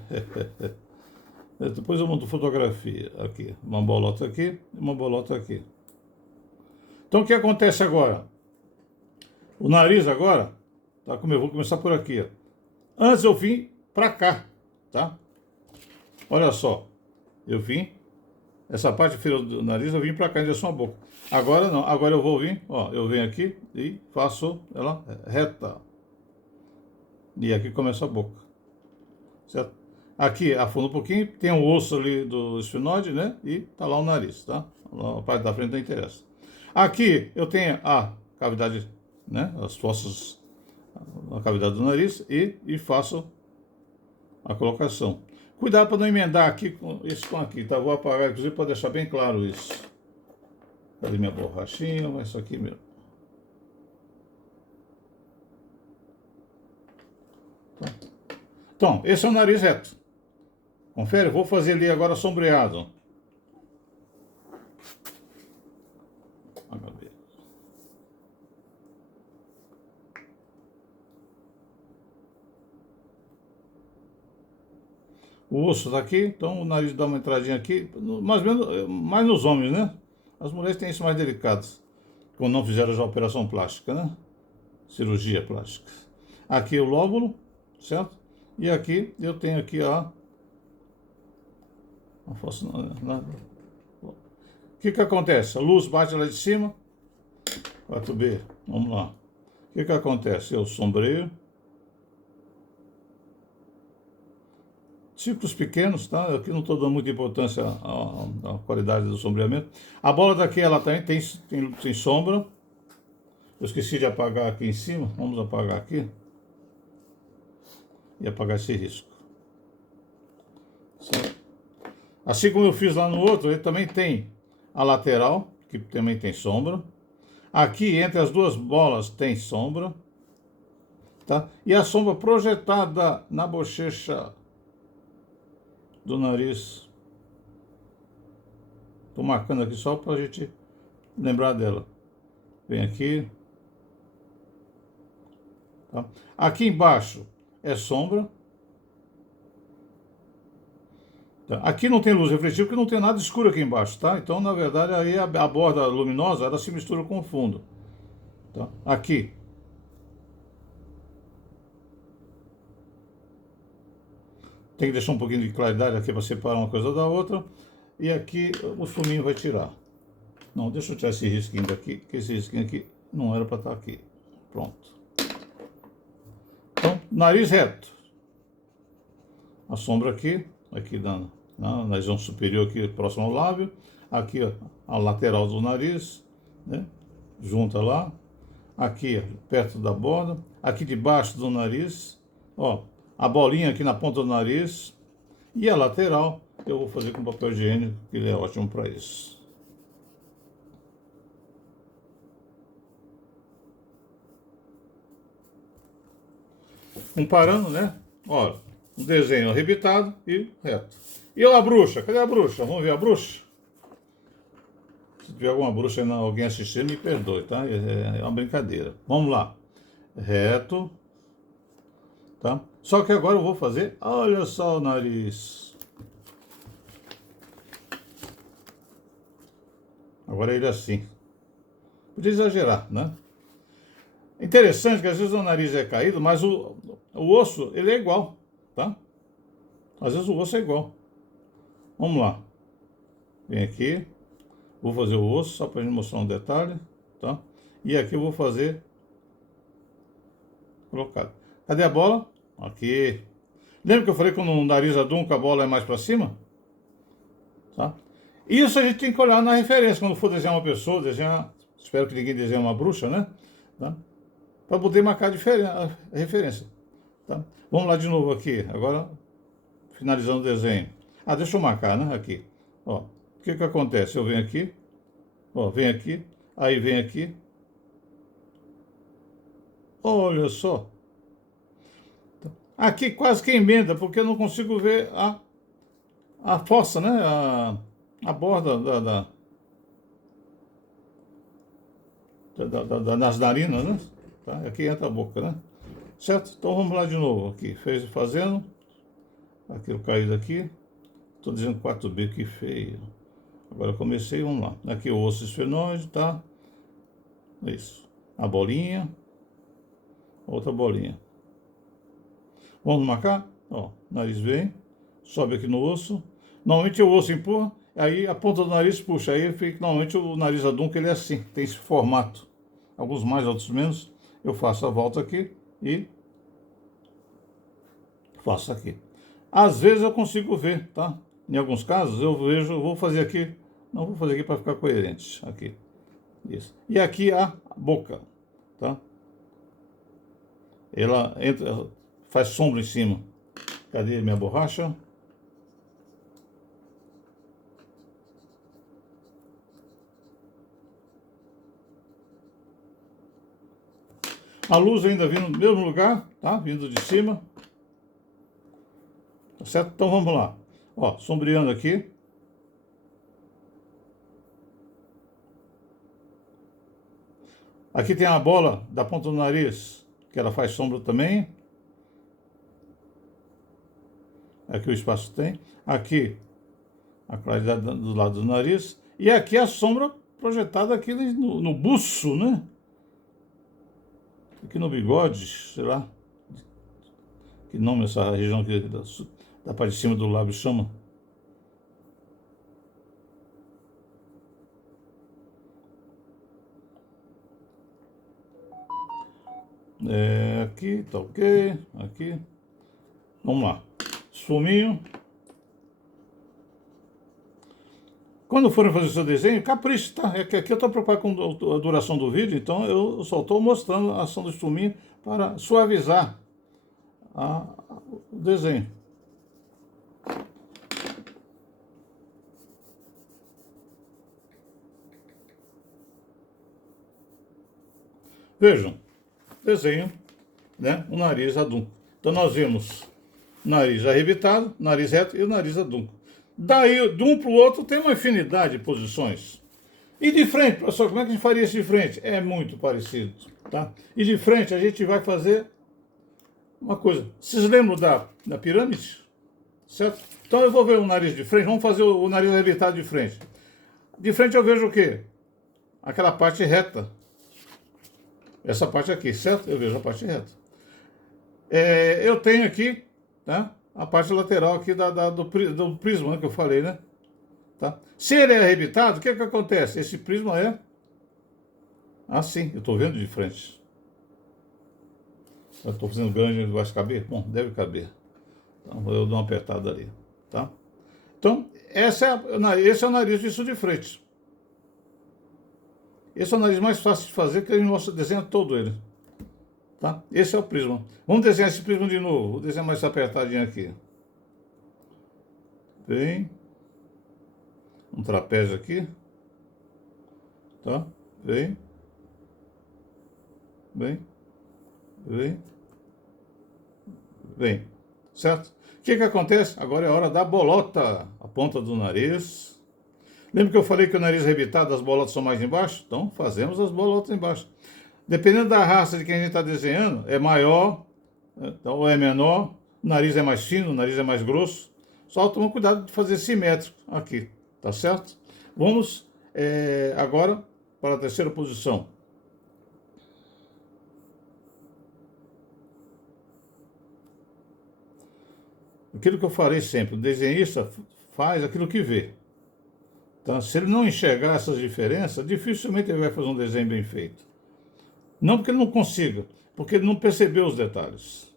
Depois eu monto fotografia aqui. Uma bolota aqui e uma bolota aqui. Então o que acontece agora? O nariz agora, tá? Como eu vou começar por aqui, ó. Antes eu vim pra cá, tá? Olha só. Eu vim, essa parte do nariz eu vim pra cá em direção à boca. Agora não, agora eu vou vir, ó, eu venho aqui e faço ela reta. E aqui começa a boca, certo? Aqui afunda um pouquinho, tem um osso ali do esfenoide, né? E tá lá o nariz, tá? A parte da frente não interessa. Aqui eu tenho a cavidade, né? As fossas, a cavidade do nariz e faço a colocação. Cuidado para não emendar aqui com isso com aqui, tá? Vou apagar, inclusive, para deixar bem claro isso. Cadê minha borrachinha? Mas isso aqui mesmo. Então, esse é o nariz reto. Confere? Vou fazer ali agora sombreado. O osso tá aqui, então o nariz dá uma entradinha aqui, mais ou menos, mais nos homens, né? As mulheres têm isso mais delicado, quando não fizeram já a operação plástica, né? Cirurgia plástica. Aqui o lóbulo, certo? E aqui eu tenho aqui a fossa. O que acontece? A luz bate lá de cima, 4B, vamos lá. O que acontece? Eu sombreio. Círculos pequenos, tá? Aqui não estou dando muita importância à qualidade do sombreamento. A bola daqui, ela também tem sombra. Eu esqueci de apagar aqui em cima. Vamos apagar aqui. E apagar esse risco. Certo? Assim como eu fiz lá no outro, ele também tem a lateral, que também tem sombra. Aqui, entre as duas bolas, tem sombra. Tá? E a sombra projetada na bochecha do nariz. Estou marcando aqui só para a gente lembrar dela. Vem aqui. Tá? Aqui embaixo é sombra. Tá? Aqui não tem luz refletiva porque não tem nada escuro aqui embaixo, tá? Então, na verdade, aí a borda luminosa ela se mistura com o fundo. Tá? Aqui. Tem que deixar um pouquinho de claridade aqui para separar uma coisa da outra. E aqui o fuminho vai tirar. Não, deixa eu tirar esse risquinho daqui, que esse risquinho aqui não era para estar aqui. Pronto. Então, nariz reto. A sombra aqui na região superior aqui, próximo ao lábio. Aqui, ó, a lateral do nariz, né? Junta lá. Aqui, ó, perto da borda. Aqui debaixo do nariz, ó, a bolinha aqui na ponta do nariz. E a lateral, eu vou fazer com papel higiênico, que ele é ótimo para isso. Comparando, né? Olha, um desenho arrebitado e reto. E a bruxa? Cadê a bruxa? Vamos ver a bruxa? Se tiver alguma bruxa aí, alguém assistindo, me perdoe, tá? É uma brincadeira. Vamos lá. Reto. Tá? Só que agora eu vou fazer, olha só o nariz. Agora ele é assim. Podia exagerar, né? Interessante que às vezes o nariz é caído, mas o osso, ele é igual, tá? Às vezes o osso é igual. Vamos lá. Vem aqui. Vou fazer o osso, só para a gente mostrar um detalhe, tá? E aqui eu vou fazer colocado. Cadê a bola? Aqui. Lembra que eu falei que no nariz adunco a bola é mais para cima? Tá? Isso a gente tem que olhar na referência. Quando for desenhar uma pessoa, espero que ninguém desenhe uma bruxa, né? Tá? Para poder marcar a referência. Tá? Vamos lá de novo aqui. Agora, finalizando o desenho. Ah, deixa eu marcar, né? Aqui. Ó, o que acontece? Eu venho aqui. Ó, vem aqui. Aí vem aqui. Olha só. Aqui quase que emenda, porque eu não consigo ver a fossa, né? A borda das narinas, né? Tá? Aqui entra a boca, né? Certo? Então vamos lá de novo aqui. Fazendo. Aquilo caído aqui. Estou dizendo 4B, que feio. Agora eu comecei, vamos lá. Aqui o osso esfenoide, tá? Isso. A bolinha. Outra bolinha. Vamos marcar? Ó, nariz vem. Sobe aqui no osso. Normalmente o osso empurra. Aí a ponta do nariz puxa. Aí fica, normalmente o nariz adunco ele é assim. Tem esse formato. Alguns mais, outros menos. Eu faço a volta aqui e faço aqui. Às vezes eu consigo ver, tá? Em alguns casos eu vejo, vou fazer aqui, não vou fazer aqui para ficar coerente, aqui. Isso. E aqui a boca, tá? Ela entra, faz sombra em cima. Cadê minha borracha? A luz ainda vindo no mesmo lugar, tá? Vindo de cima. Tá certo? Então vamos lá. Ó, sombreando aqui. Aqui tem a bola da ponta do nariz, que ela faz sombra também. Aqui o espaço tem. Aqui a claridade do lado do nariz. E aqui a sombra projetada aqui no buço, né? Aqui no bigode, sei lá. Que nome essa região aqui da parte de cima do lábio chama? Aqui, tá ok. Aqui. Vamos lá. Esfuminho. Quando forem fazer o seu desenho, capricha, tá? É que aqui eu estou preocupado com a duração do vídeo, então eu só estou mostrando a ação do esfuminho para suavizar o desenho. Vejam, desenho, né? O nariz adunco. Então nós vimos nariz arrebitado, nariz reto e o nariz adunco. Daí, de um para o outro, tem uma infinidade de posições. E de frente, professor, como é que a gente faria isso de frente? É muito parecido, tá? E de frente a gente vai fazer uma coisa. Vocês lembram da pirâmide? Certo? Então eu vou ver o nariz de frente, vamos fazer o nariz arrebitado de frente. De frente eu vejo o quê? Aquela parte reta. Essa parte aqui, certo? Eu vejo a parte reta. Eu tenho aqui, tá? A parte lateral aqui do prisma, né, que eu falei, né? Tá? Se ele é arrebitado, o que acontece? Esse prisma é assim, eu estou vendo de frente. Eu estou fazendo grande, vai caber? Bom, deve caber. Então eu dou uma apertada ali, tá? Então, esse é o nariz disso de frente. Esse é o nariz mais fácil de fazer, que ele mostra, desenha todo ele. Tá? Esse é o prisma. Vamos desenhar esse prisma de novo. Vou desenhar mais apertadinho aqui. Vem. Um trapézio aqui. Tá? Vem. Vem. Vem. Vem. Certo? O que acontece? Agora é a hora da bolota. A ponta do nariz. Lembra que eu falei que o nariz arrebitado, as bolotas são mais embaixo? Então, fazemos as bolotas embaixo. Dependendo da raça de quem a gente está desenhando, é maior, então, ou é menor, o nariz é mais fino, o nariz é mais grosso. Só toma cuidado de fazer simétrico aqui, tá certo? Vamos agora para a terceira posição. Aquilo que eu falei sempre, o desenhista faz aquilo que vê. Então, se ele não enxergar essas diferenças, dificilmente ele vai fazer um desenho bem feito. Não porque ele não consiga, porque ele não percebeu os detalhes.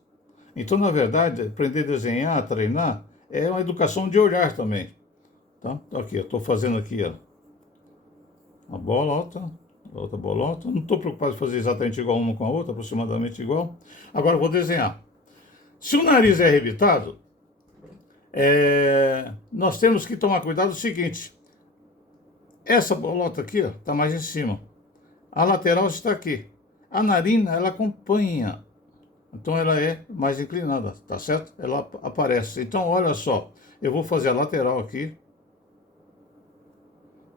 Então, na verdade, aprender a desenhar, treinar, é uma educação de olhar também. Tá? Então, aqui, eu estou fazendo aqui, ó, a bolota, a outra bolota. Não estou preocupado em fazer exatamente igual uma com a outra, aproximadamente igual. Agora eu vou desenhar. Se o nariz é arrebitado, nós temos que tomar cuidado do seguinte. Essa bolota aqui está mais em cima. A lateral está aqui. A narina, ela acompanha. Então ela é mais inclinada, tá certo? Ela aparece. Então olha só, eu vou fazer a lateral aqui.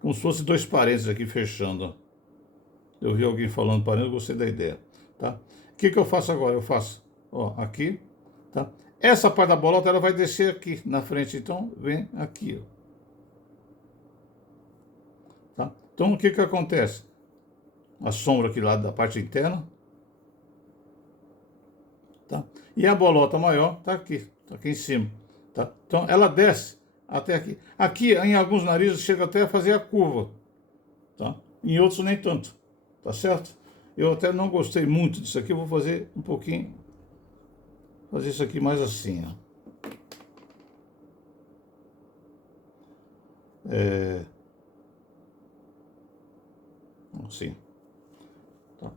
Como se fosse dois parênteses aqui fechando. Eu vi alguém falando parênteses, gostei da ideia. Tá? O que eu faço agora? Eu faço, ó, aqui. Tá? Essa parte da bolota, ela vai descer aqui na frente. Então vem aqui, ó. Tá? Então o que acontece? A sombra aqui lá da parte interna. Tá? E a bolota maior está aqui em cima. Tá? Então ela desce até aqui. Aqui, em alguns narizes, chega até a fazer a curva. Tá? Em outros, nem tanto. Tá certo? Eu até não gostei muito disso aqui, eu vou fazer um pouquinho fazer isso aqui mais assim, ó. Assim. Tá.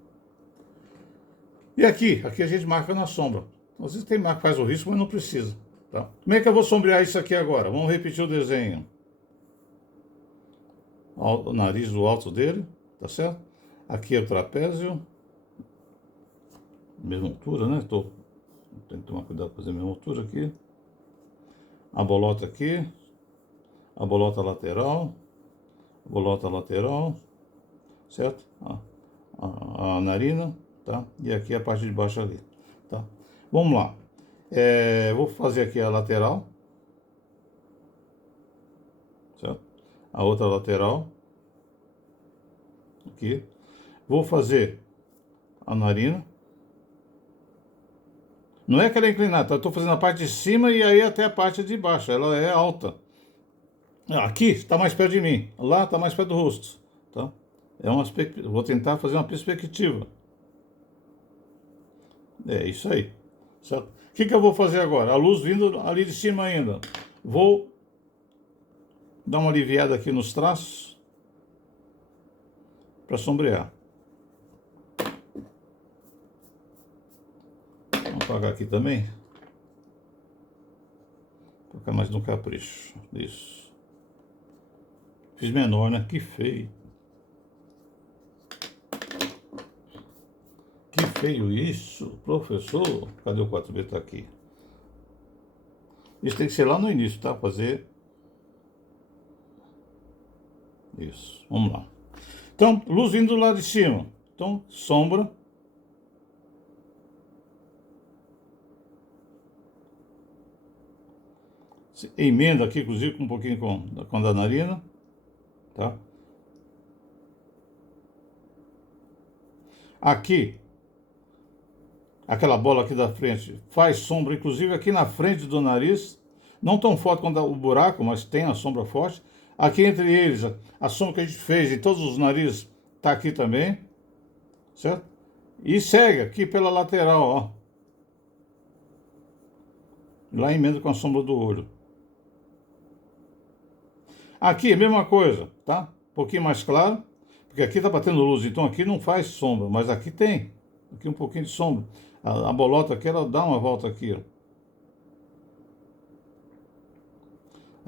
E aqui a gente marca na sombra. Às vezes tem marca que faz o risco, mas não precisa. Tá? Como é que eu vou sombrear isso aqui agora? Vamos repetir o desenho. O nariz do alto dele, tá certo? Aqui é o trapézio. Mesma altura, né? Tem que tomar cuidado para fazer a mesma altura aqui. A bolota aqui. A bolota lateral. A bolota lateral. Certo? A narina, tá? E aqui a parte de baixo ali, tá? Vamos lá. Vou fazer aqui a lateral. Certo? A outra lateral. Aqui. Vou fazer a narina. Não é que ela é inclinada, tá? Eu estou fazendo a parte de cima e aí até a parte de baixo. Ela é alta. Aqui está mais perto de mim. Lá está mais perto do rosto, tá? Vou tentar fazer uma perspectiva. É isso aí, certo? O que eu vou fazer agora? A luz vindo ali de cima ainda. Vou dar uma aliviada aqui nos traços para sombrear. Vamos apagar aqui também. Vou ficar mais no capricho. Isso. Fiz menor, né? Que feio. Que feio isso, professor. Cadê o 4B? Tá aqui. Isso tem que ser lá no início, tá? Fazer isso. Vamos lá. Então, luz vindo do lado de cima. Então, sombra. Emenda aqui, inclusive, com um pouquinho com a da narina. Tá? Aqui. Aquela bola aqui da frente faz sombra, inclusive aqui na frente do nariz. Não tão forte quanto o buraco, mas tem a sombra forte. Aqui entre eles, a sombra que a gente fez em todos os narizes tá aqui também. Certo? E segue aqui pela lateral, ó. Lá emenda com a sombra do olho. Aqui, mesma coisa, tá? Um pouquinho mais claro. Porque aqui tá batendo luz, então aqui não faz sombra. Mas aqui tem. Aqui um pouquinho de sombra. A bolota aqui, ela dá uma volta aqui, ó.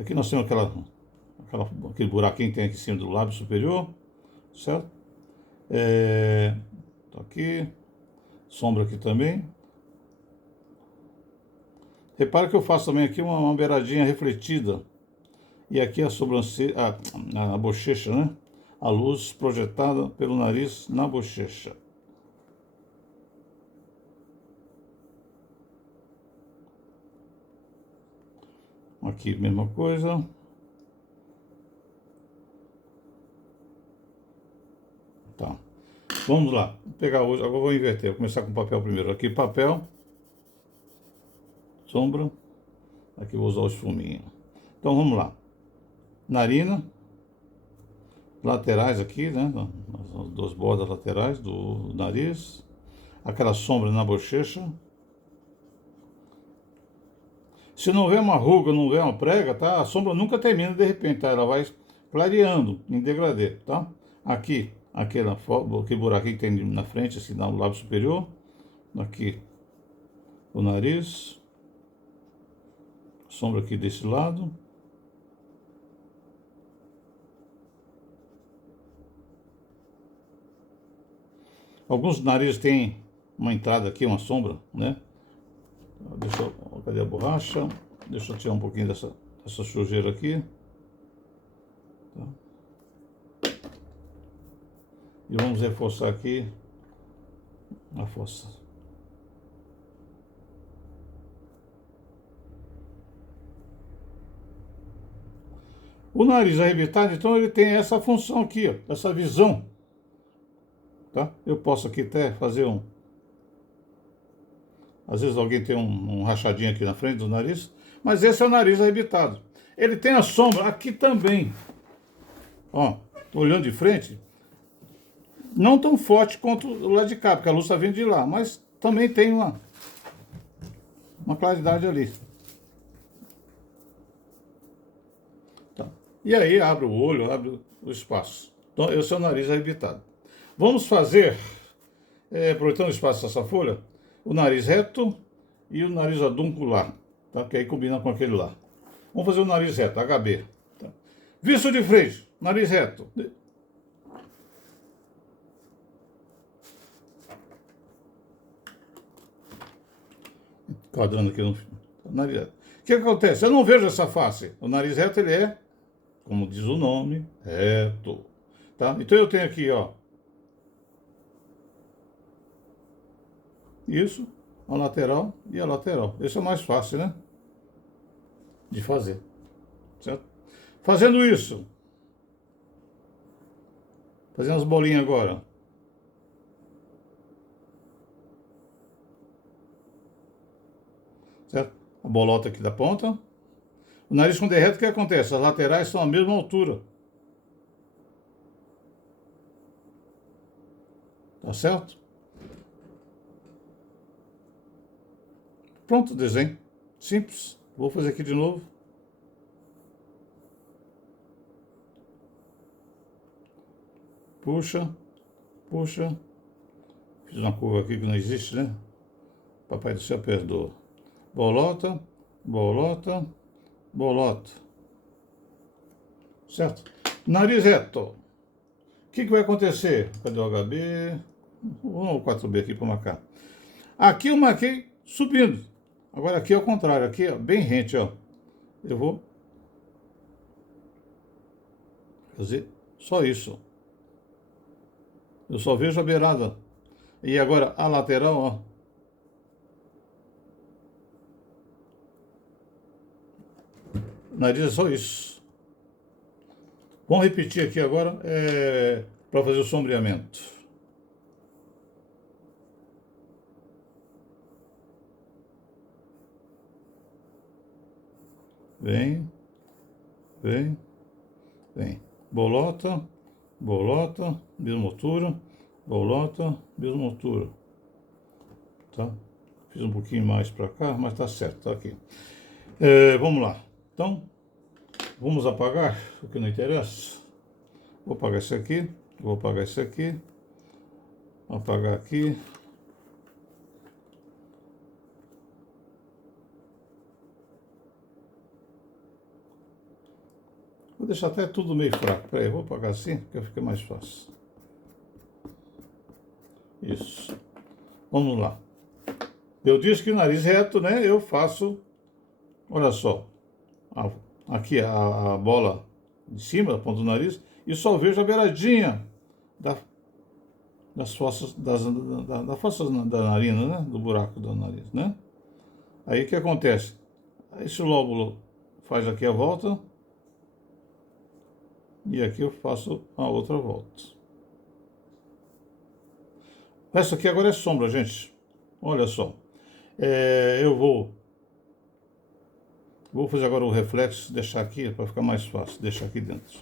Aqui nós temos aquele buraquinho que tem aqui em cima do lábio superior. Certo? Tá aqui. Sombra aqui também. Repara que eu faço também aqui uma beiradinha refletida. E aqui a sobrancelha, a bochecha, né? A luz projetada pelo nariz na bochecha. Aqui, mesma coisa. Tá. Vamos lá. Vou pegar hoje. Agora eu vou inverter. Vou começar com papel primeiro. Aqui, papel. Sombra. Aqui eu vou usar o esfuminho. Então, vamos lá. Narina. Laterais aqui, né? As duas bordas laterais do nariz. Aquela sombra na bochecha. Se não houver uma ruga, não houver uma prega, tá? A sombra nunca termina de repente, tá? Ela vai clareando em degradê, tá? Aqui, aquele buraquinho que tem na frente, assim, no lábio superior. Aqui, o nariz. Sombra aqui desse lado. Alguns narizes têm uma entrada aqui, uma sombra, né? Cadê a borracha? Deixa eu tirar um pouquinho dessa sujeira aqui. Tá? E vamos reforçar aqui a fossa. O nariz arrebitado, então, ele tem essa função aqui, ó, essa visão. Tá? Eu posso aqui até fazer um... Às vezes alguém tem um rachadinho aqui na frente do nariz, mas esse é o nariz arrebitado. Ele tem a sombra aqui também. Ó, tô olhando de frente. Não tão forte quanto o lado de cá, porque a luz está vindo de lá, mas também tem uma claridade ali. Tá. E aí abre o olho, abre o espaço. Então, esse é o nariz arrebitado. Vamos fazer, aproveitando o espaço dessa folha, o nariz reto e o nariz aduncular, tá? Que aí combina com aquele lá. Vamos fazer o nariz reto, HB. Tá? Visto de frente, nariz reto. Quadrando aqui no nariz reto. O que acontece? Eu não vejo essa face. O nariz reto, ele é, como diz o nome, reto. Tá? Então eu tenho aqui, ó, isso, a lateral e a lateral. Esse é o mais fácil, né? De fazer. Certo? Fazendo isso, fazendo as bolinhas agora. Certo? A bolota aqui da ponta. O nariz quando é reto, o que acontece? As laterais são a mesma altura. Tá certo? Pronto, desenho. Simples. Vou fazer aqui de novo. Puxa, puxa. Fiz uma curva aqui que não existe, né? Papai do céu perdoa. Bolota, bolota, bolota. Certo? Nariz reto. O que vai acontecer? Cadê o HB? Vamos o 4B aqui para marcar. Aqui eu marquei subindo. Agora aqui é o contrário. Aqui, ó, bem rente, ó. Eu vou fazer só isso. Eu só vejo a beirada. E agora a lateral, ó. Nariz é só isso. Vamos repetir aqui agora para fazer o sombreamento. Vem, vem, vem. Bolota, bolota, mesma altura. Bolota, mesma altura. Tá? Fiz um pouquinho mais para cá, mas tá certo, tá aqui. Vamos lá. Então, vamos apagar o que não interessa. Vou apagar isso aqui, vou apagar isso aqui, apagar aqui. Vou deixar até tudo meio fraco. Peraí, vou apagar assim, porque fica mais fácil. Isso. Vamos lá. Eu disse que o nariz reto, né? Eu faço, olha só, aqui a bola de cima, da ponta do nariz, e só vejo a beiradinha das fossas, da fossa da narina, né? Do buraco do nariz, né? Aí o que acontece? Esse lóbulo faz aqui a volta, e aqui eu faço a outra volta. Essa aqui agora é sombra, gente. Olha só. Eu vou fazer agora o reflexo, deixar aqui para ficar mais fácil. Deixar aqui dentro.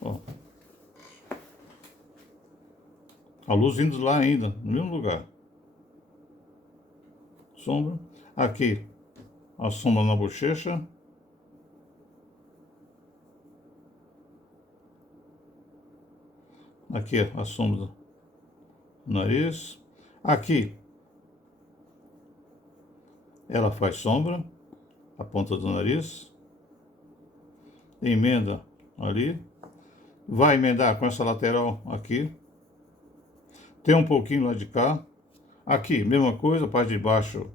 Ó. A luz indo lá ainda, no mesmo lugar. Sombra. Aqui, a sombra na bochecha. Aqui a sombra do nariz. Aqui ela faz sombra, a ponta do nariz. Emenda ali. Vai emendar com essa lateral aqui. Tem um pouquinho lá de cá. Aqui, mesma coisa, a parte de baixo.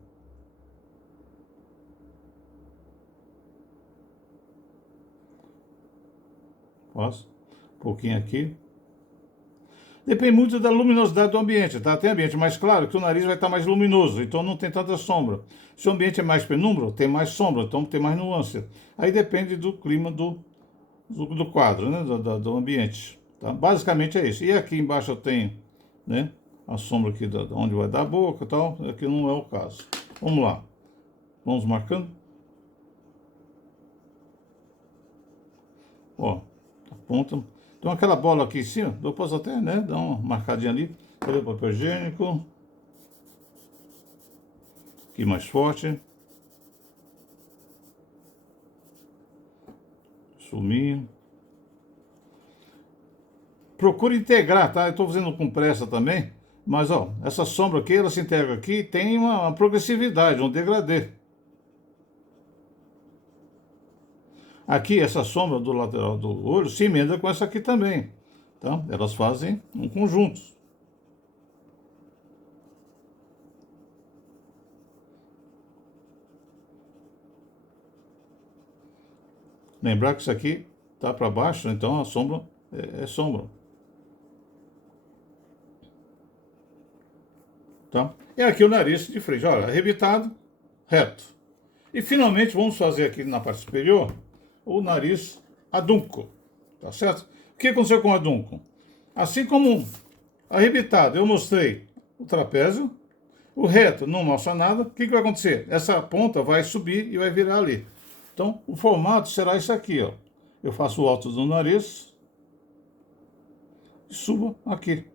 Faço. Um pouquinho aqui. Depende muito da luminosidade do ambiente, tá? Tem ambiente mais claro que o nariz vai estar mais luminoso, então não tem tanta sombra. Se o ambiente é mais penumbra, tem mais sombra, então tem mais nuance. Aí depende do clima do quadro, né? Do ambiente. Tá? Basicamente é isso. E aqui embaixo eu tenho, né? A sombra aqui de onde vai dar a boca e tal. Aqui não é o caso. Vamos lá. Vamos marcando. Ó, a ponta. Então aquela bola aqui em cima, eu posso até, né, dar uma marcadinha ali. Cadê o papel higiênico? Aqui mais forte. Suminho. Procure integrar, tá? Eu estou fazendo com pressa também, mas ó, essa sombra aqui, ela se integra aqui e tem uma progressividade, um degradê. Aqui, essa sombra do lateral do olho se emenda com essa aqui também. Então, elas fazem um conjunto. Lembrar que isso aqui tá para baixo, então a sombra é sombra. Tá? E aqui o nariz de frente, olha, arrebitado, reto. E finalmente vamos fazer aqui na parte superior o nariz adunco, tá certo? O que aconteceu com o adunco? Assim como arrebitado eu mostrei o trapézio, o reto não mostra nada, o que vai acontecer? Essa ponta vai subir e vai virar ali. Então o formato será isso aqui, ó. Eu faço o alto do nariz e subo aqui.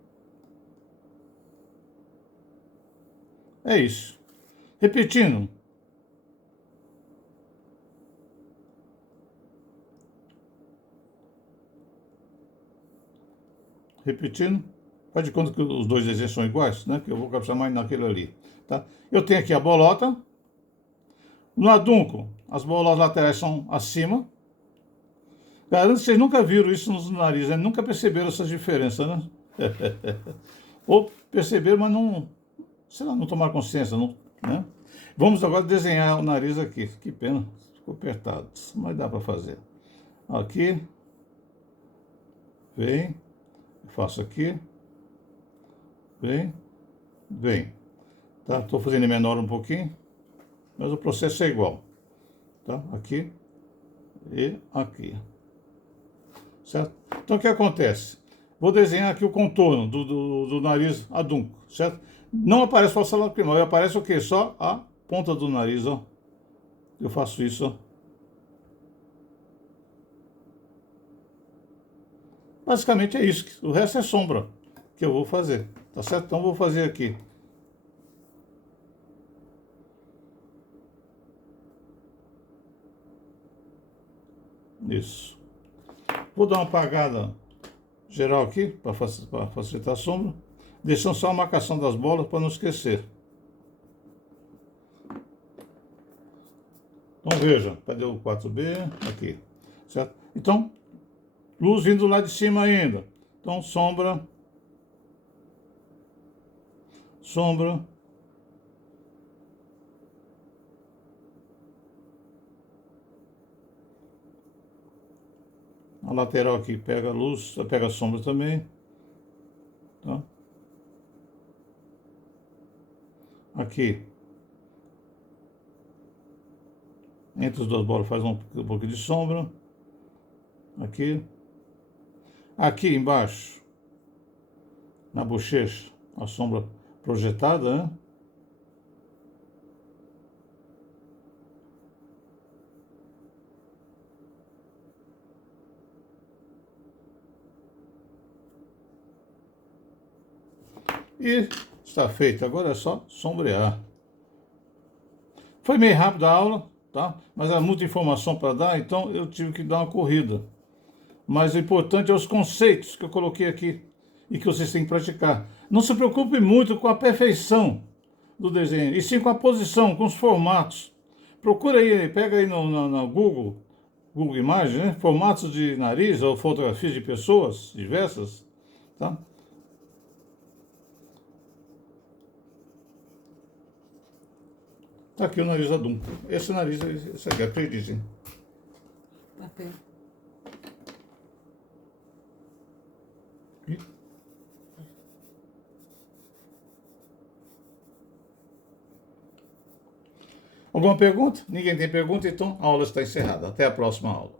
É isso. Repetindo. Repetindo. Faz de conta que os dois desenhos são iguais, né? Que eu vou caprichar mais naquele ali. Tá? Eu tenho aqui a bolota. No adunco, as bolotas laterais são acima. Garanto que vocês nunca viram isso nos narizes, né? Nunca perceberam essas diferenças, né? Ou perceberam, mas não, sei lá, não tomaram consciência, não, né? Vamos agora desenhar o nariz aqui. Que pena, ficou apertado, mas dá para fazer. Aqui, vem, faço aqui, vem. Tá? Estou fazendo menor um pouquinho, mas o processo é igual. Tá? Aqui e aqui. Certo? Então o que acontece? Vou desenhar aqui o contorno do nariz adunco, certo? Não aparece falsa lacrimal, aparece o quê? Só a ponta do nariz, ó. Eu faço isso, ó. Basicamente é isso. O resto é sombra que eu vou fazer, tá certo? Então vou fazer aqui. Isso. Vou dar uma apagada geral aqui para facilitar a sombra, deixando só a marcação das bolas para não esquecer. Então veja, cadê o 4B? Aqui, certo? Então, luz vindo lá de cima ainda. Então sombra, sombra, a lateral aqui pega a luz, pega a sombra também, tá? Aqui, entre as duas bolas faz um pouquinho de sombra, aqui, aqui embaixo, na bochecha, a sombra projetada, né? E está feito, agora é só sombrear. Foi meio rápido a aula, tá? Mas há muita informação para dar, então eu tive que dar uma corrida. Mas o importante é os conceitos que eu coloquei aqui e que vocês têm que praticar. Não se preocupe muito com a perfeição do desenho, e sim com a posição, com os formatos. Procura aí, pega aí no Google Imagens, né? Formatos de nariz ou fotografias de pessoas diversas, tá? Tá aqui o nariz adunco. Esse nariz, esse aqui, acreditem. Papel. Alguma pergunta? Ninguém tem pergunta, então a aula está encerrada. Até a próxima aula.